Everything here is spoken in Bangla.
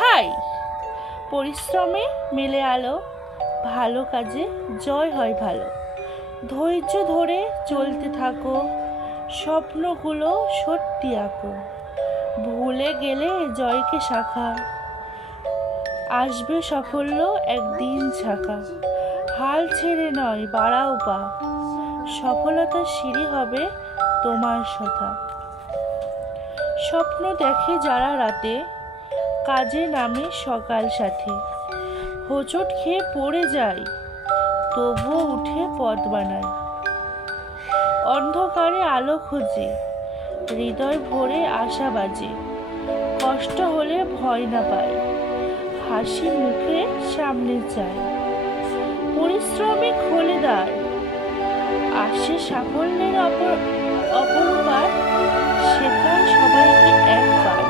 হাই। পরিশ্রমে মেলে আলো, ভালো কাজে জয় হয় ভালো। ধৈর্য ধরে চলতে থাকো, স্বপ্নগুলো সত্যি আঁকো। ভুলে গেলে জয়কে শাখা, আসবে সাফল্য একদিন ছাকা। হাল ছেড়ে নয়, বাড়াও পা, সফলতার সিঁড়ি হবে তোমার শোধা। স্বপ্ন দেখে যারা রাতে, কাজে নামে সকাল সাথে। হোঁচট খেয়ে পড়ে যায়, তবুও উঠে পথ বানায়। অন্ধকারে আলো খোঁজে, হৃদয় ভরে আশা বাজে। কষ্ট হলে ভয় না পায়, হাসি মুখে সামনে যায়। পরিশ্রমে খোলে দ্বার, আসে সাফল্যের অপরূপার। শেখায় সবাইকে একবার,